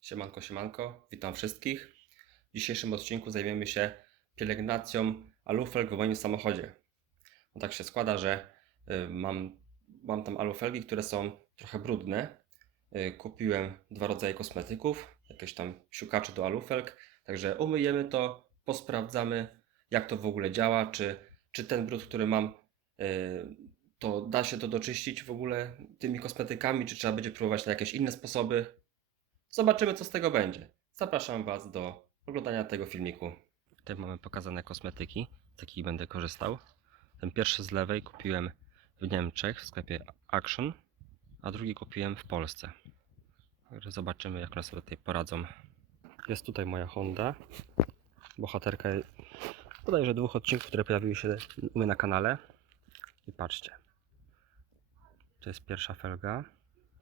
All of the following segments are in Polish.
Siemanko, siemanko, witam wszystkich. W dzisiejszym odcinku zajmiemy się pielęgnacją alufelg w moim samochodzie. No tak się składa, że y, mam, mam tam alufelgi, które są trochę brudne. Y, Kupiłem dwa rodzaje kosmetyków, jakieś tam siukacze do alufelg, także umyjemy to, posprawdzamy jak to w ogóle działa, czy, czy ten brud, który mam, y, to da się to doczyścić w ogóle tymi kosmetykami, czy trzeba będzie próbować na jakieś inne sposoby. Zobaczymy, co z tego będzie. Zapraszam Was do oglądania tego filmiku. Tutaj mamy pokazane kosmetyki, z jakich będę korzystał. Ten pierwszy z lewej kupiłem w Niemczech w sklepie Action, a drugi kupiłem w Polsce. Zobaczymy, jak one sobie tutaj poradzą. Jest tutaj moja Honda, bohaterka bodajże dwóch odcinków, które pojawiły się u mnie na kanale. I patrzcie. To jest pierwsza felga,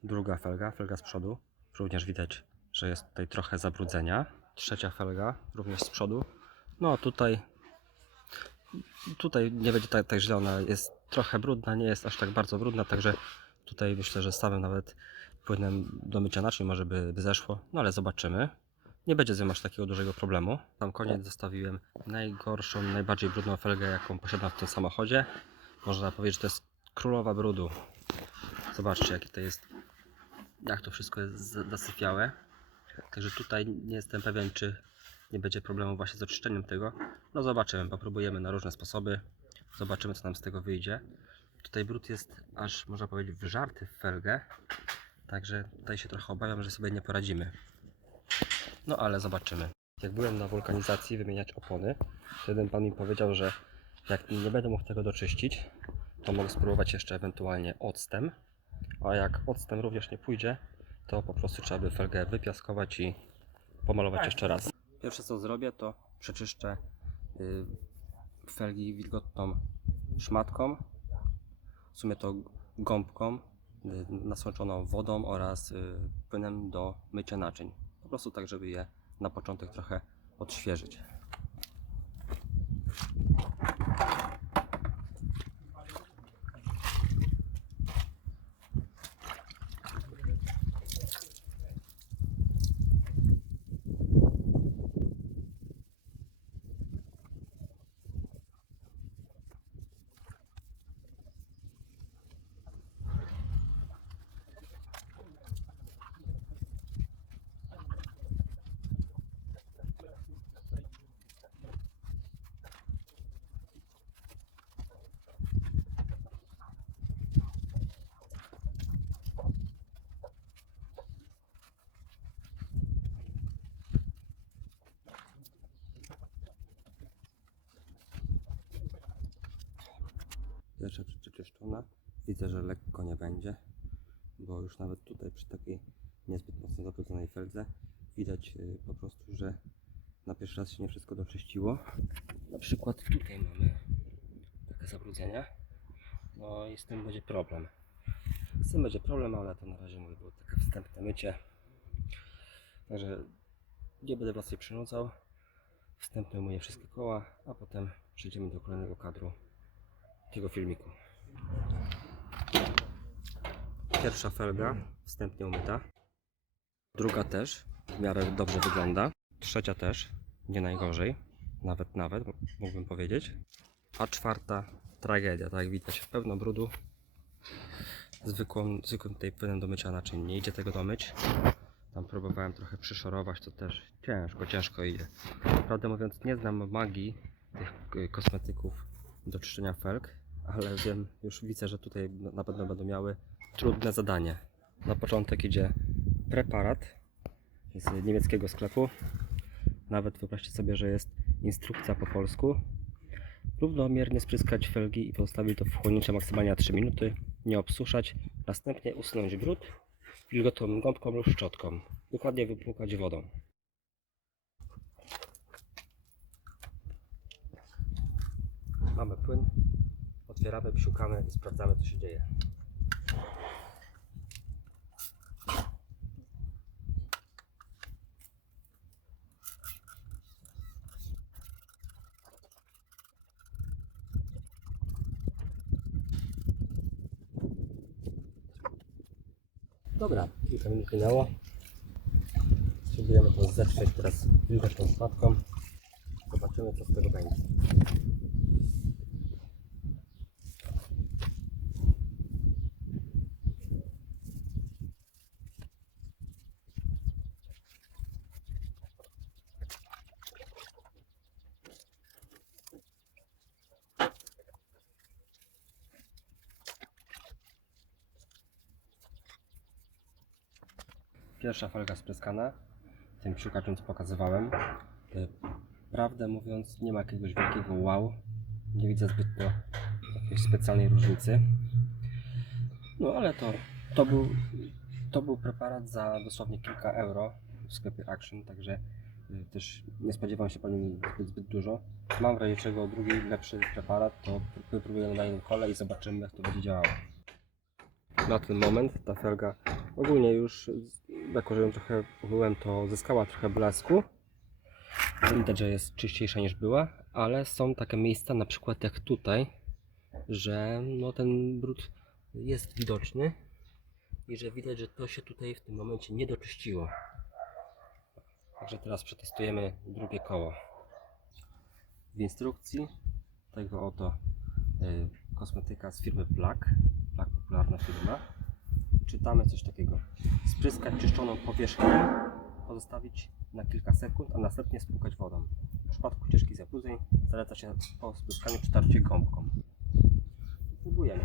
druga felga, felga z przodu. Również widać, że jest tutaj trochę zabrudzenia. Trzecia felga, również z przodu. No tutaj tutaj nie będzie tak, tak źle, ona jest trochę brudna, nie jest aż tak bardzo brudna, także tutaj myślę, że samym nawet płynem do mycia naczyń może by, by zeszło, no ale zobaczymy. Nie będzie z nią aż takiego dużego problemu. Tam koniec zostawiłem najgorszą, najbardziej brudną felgę, jaką posiadam w tym samochodzie. Można powiedzieć, że to jest królowa brudu. Zobaczcie, jakie to jest jak to wszystko jest za- zasyfiałe. Także tutaj nie jestem pewien, czy nie będzie problemu właśnie z oczyszczeniem tego. No zobaczymy, popróbujemy na różne sposoby. Zobaczymy, co nam z tego wyjdzie. Tutaj brud jest aż, można powiedzieć, wżarty w felgę. Także tutaj się trochę obawiam, że sobie nie poradzimy. No ale zobaczymy. Jak byłem na wulkanizacji wymieniać opony, jeden pan mi powiedział, że jak nie będę mógł tego doczyścić, to mogę spróbować jeszcze ewentualnie octem. A jak octem również nie pójdzie, to po prostu trzeba by felgę wypiaskować i pomalować jeszcze raz. Pierwsze co zrobię, to przeczyszczę y, felgi wilgotną szmatką, w sumie to gąbką y, nasączoną wodą oraz y, płynem do mycia naczyń. Po prostu tak, żeby je na początek trochę odświeżyć. Pierwsza przeczyszczona. Widzę, że lekko nie będzie, bo już nawet tutaj przy takiej niezbyt mocno zabrudzonej feldze widać y, po prostu, że na pierwszy raz się nie wszystko doczyściło. Na przykład tutaj mamy takie zabrudzenia. No i z tym będzie problem. Z tym będzie problem, ale to na razie mówię, było takie wstępne mycie. Także nie będę Was przynudzał. Wstępnie myję wszystkie koła, a potem przejdziemy do kolejnego kadru tego filmiku. Pierwsza felga wstępnie umyta. Druga też w miarę dobrze wygląda. Trzecia też nie najgorzej. Nawet, nawet mógłbym powiedzieć. A czwarta tragedia, tak widać, pełno brudu. Zwykłą, zwykłym tutaj płynem do mycia naczyń nie idzie tego domyć. Tam próbowałem trochę przyszorować, to też ciężko, ciężko idzie. Prawdę mówiąc, nie znam magii tych y, kosmetyków do czyszczenia felg, ale wiem, już widzę, że tutaj na pewno będą miały trudne zadanie. Na początek idzie preparat z niemieckiego sklepu. Nawet wyobraźcie sobie, że jest instrukcja po polsku. Równomiernie spryskać felgi i pozostawić to w maksymalnie na 3 minuty. Nie obsuszać. Następnie usunąć brud wilgotną gąbką lub szczotką. Dokładnie wypłukać wodą. Mamy płyn. Otwieramy, psiukamy i sprawdzamy co się dzieje. Dobra, kilka minut minęło. Spróbujemy to zetrzeć teraz wilgotną szmatką. Zobaczymy co z tego będzie. Pierwsza felga spryskana, tym psiukaczem co pokazywałem. Y, Prawdę mówiąc, nie ma jakiegoś wielkiego wow. Nie widzę zbytnio jakiejś specjalnej różnicy. No ale to, to, był, to był preparat za dosłownie kilka euro w sklepie Action, także y, też nie spodziewam się po nim zbyt, zbyt dużo. Mam w razie czego drugi lepszy preparat, to wypróbuję na innym kole i zobaczymy jak to będzie działało. Na ten moment ta felga ogólnie już, jako że ją trochę umyłem, to zyskała trochę blasku. Widać, że jest czyściejsza niż była, ale są takie miejsca, na przykład jak tutaj, że no ten brud jest widoczny i że widać, że to się tutaj w tym momencie nie doczyściło. Także teraz przetestujemy drugie koło. W instrukcji tego oto y, kosmetyka z firmy Black, Black popularna firma, czytamy coś takiego. Spryskać czyszczoną powierzchnię, pozostawić na kilka sekund, a następnie spłukać wodą. W przypadku ciężkich zabrudzeń zaleca się po spryskaniu czy tarcie gąbką. Próbujemy.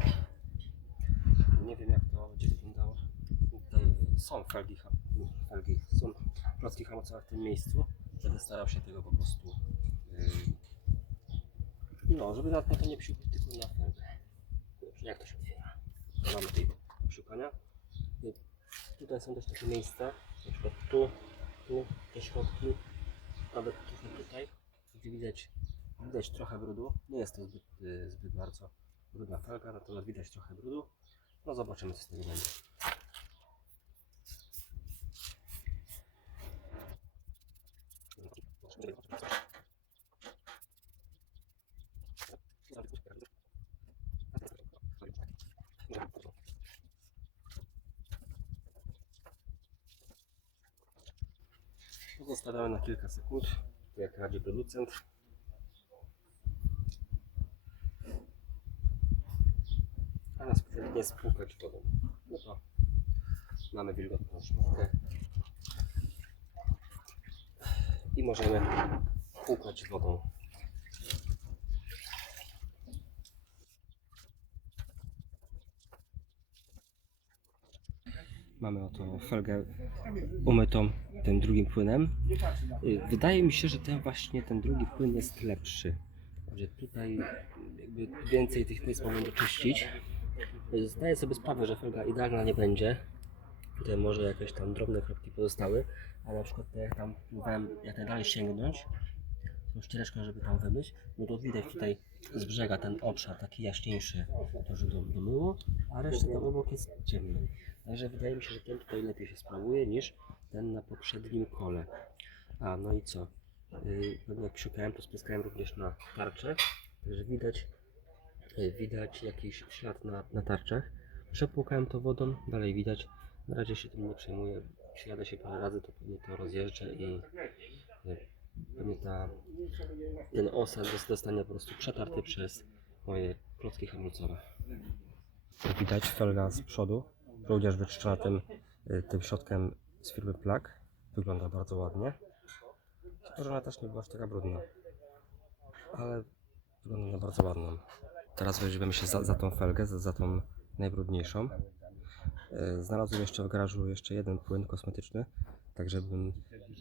Nie wiem jak to będzie wyglądało. Tutaj są felgi, felgi są klocki hamulcowe w tym miejscu. Będę starał się tego po prostu yy, no, żeby na to nie psiukać, tylko na felgę. Jak to się otwiera? Mamy tutaj szukania. Tutaj są też takie miejsca, na przykład tu, tu, te środki, nawet trochę tutaj, gdzie widać, widać trochę brudu. Nie jest to zbyt, y, zbyt bardzo brudna felga, natomiast widać trochę brudu. No zobaczymy co z tego będzie. Zostawiamy na kilka sekund, jak radzi producent. A następnie spłukać wodą. No to mamy wilgotną szmatkę. I możemy płukać wodą. Mamy oto felgę umytą tym drugim płynem. Y, Wydaje mi się, że ten właśnie ten drugi płyn jest lepszy. Że tutaj jakby więcej tych miejsc mogą doczyścić. Y, Zdaję sobie sprawę, że felga idealna nie będzie. Tutaj może jakieś tam drobne kropki pozostały, a na przykład jak tam próbowałem jak najdalej sięgnąć, tą ściereczką, żeby tam wymyć, no to widać tutaj z brzega ten obszar taki jaśniejszy, to że do- domyło, a reszta tam obok jest ciemny. Także wydaje mi się, że ten tutaj lepiej się sprawuje niż ten na poprzednim kole. A no i co? Yy, jak szukałem, to spryskałem również na tarczę. Także widać, yy, widać jakiś ślad na, na tarczach. Przepłukałem to wodą, dalej widać. Na razie się tym nie przejmuję. Przyjadę się parę razy, to pewnie to rozjeżdżę i yy, ta, ten osad zos- zostanie po prostu przetarty przez moje klocki hamulcowe. Jak widać felga z przodu, również wyczyszczona tym, y, tym środkiem z firmy Plug. Wygląda bardzo ładnie. Tylko, że ona też nie była aż taka brudna. Ale wygląda na bardzo ładną. Teraz weźmiemy się za, za tą felgę, za, za tą najbrudniejszą. Y, Znalazłem jeszcze w garażu jeszcze jeden płyn kosmetyczny, tak żebym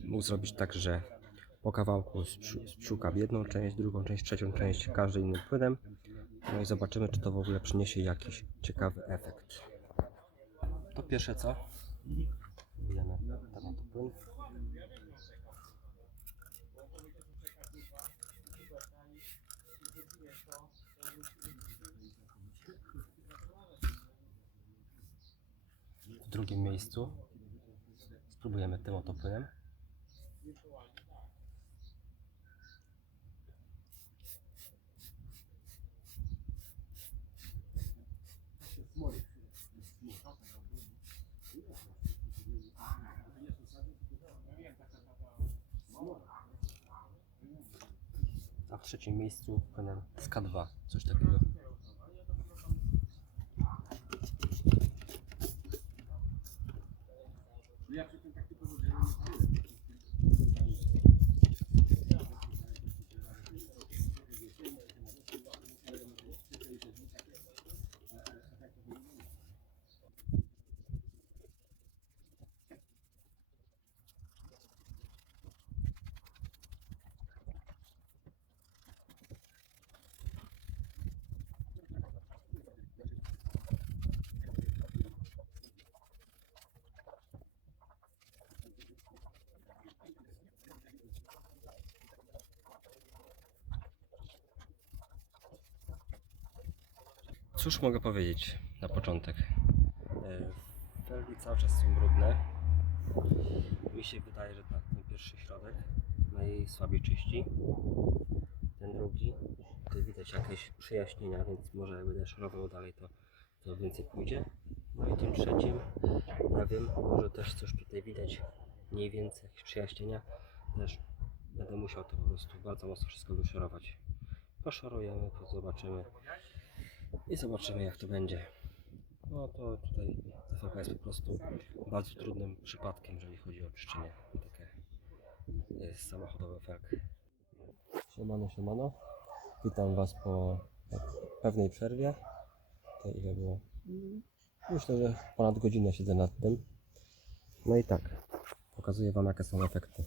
mógł zrobić tak, że po kawałku sprzukam jedną część, drugą część, trzecią część, każdy innym płynem. No i zobaczymy, czy to w ogóle przyniesie jakiś ciekawy efekt. To pierwsze co? Bijemy ten oto płyn. W drugim miejscu spróbujemy tym oto płynem. w trzecim miejscu płynem z K2, coś takiego. Cóż mogę powiedzieć na początek? E, Felgi cały czas są brudne. Mi się wydaje, że tak, ten pierwszy środek najsłabiej czyści. Ten drugi, tutaj widać jakieś przejaśnienia, więc może jak będę szorował dalej, to, to więcej pójdzie. No i tym trzecim, ja wiem, może też coś tutaj widać, mniej więcej jakieś przejaśnienia. Też będę musiał to po prostu bardzo mocno wszystko wyszorować. Poszorujemy, to zobaczymy i zobaczymy jak to będzie. No to tutaj TVP jest po prostu bardzo trudnym przypadkiem, jeżeli chodzi o czyszczenie. Takie jest samochodowe felg. Siemano, siemano. Witam Was po pewnej przerwie. To ile było? Myślę, że ponad godzinę siedzę nad tym. No i tak, pokazuję Wam jakie są efekty.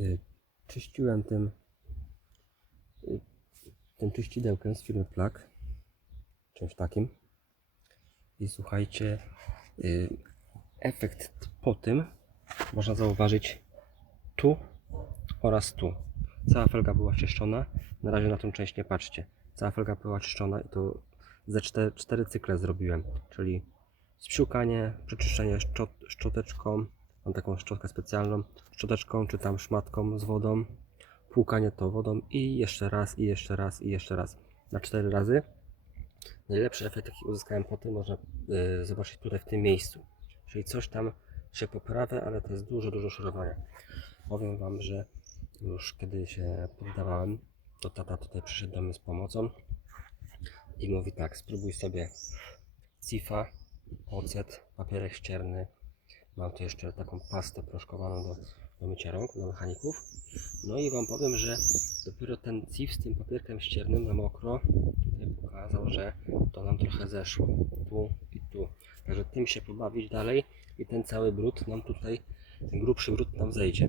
Y, Czyściłem tym tym czyścidełkiem z firmy Plak, czymś takim. I słuchajcie, y, efekt po tym można zauważyć tu oraz tu. Cała felga była czyszczona. Na razie na tą część nie patrzcie. Cała felga była czyszczona i to ze cztery, cztery cykle zrobiłem, czyli spsiukanie, przeczyszczenie szczot, szczoteczką, mam taką szczotkę specjalną, szczoteczką czy tam szmatką z wodą, płukanie to wodą i jeszcze raz, i jeszcze raz, i jeszcze raz. Na cztery razy. Najlepszy efekt, jaki uzyskałem po tym, można y, zobaczyć tutaj w tym miejscu. Czyli coś tam się poprawia, ale to jest dużo, dużo szorowania. Powiem Wam, że już kiedy się poddawałem, to tata tutaj przyszedł do mnie z pomocą i mówi tak, spróbuj sobie cifa, ocet, papierek ścierny. Mam tu jeszcze taką pastę proszkowaną do, do mycia rąk, dla mechaników. No i Wam powiem, że dopiero ten CIF z tym papierkiem ściernym na mokro tutaj pokazał, że to nam trochę zeszło. Tu i tu. Także tym się pobawić dalej i ten cały brud nam tutaj, ten grubszy brud nam zejdzie.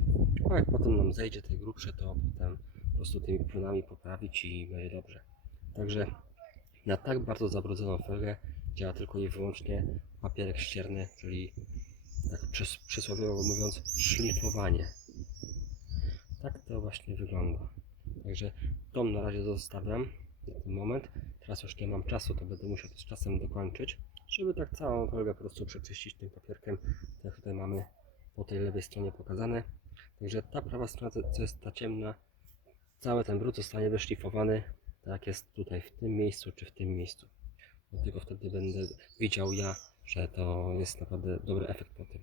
A jak potem nam zejdzie te grubsze, to potem po prostu tymi płynami poprawić i będzie dobrze. Także na tak bardzo zabrudzoną felgę działa tylko i wyłącznie papierek ścierny, czyli przys- przysłowiowo mówiąc szlifowanie. Tak to właśnie wygląda. Także tą na razie zostawiam na ten moment. Teraz już nie mam czasu, to będę musiał to z czasem dokończyć, żeby tak całą felgę po prostu przeczyścić tym papierkiem, tak jak tutaj mamy po tej lewej stronie pokazane. Także ta prawa strona, co jest ta ciemna, cały ten brud zostanie wyszlifowany, tak jak jest tutaj w tym miejscu czy w tym miejscu. Dlatego wtedy będę widział ja, że to jest naprawdę dobry efekt po tym.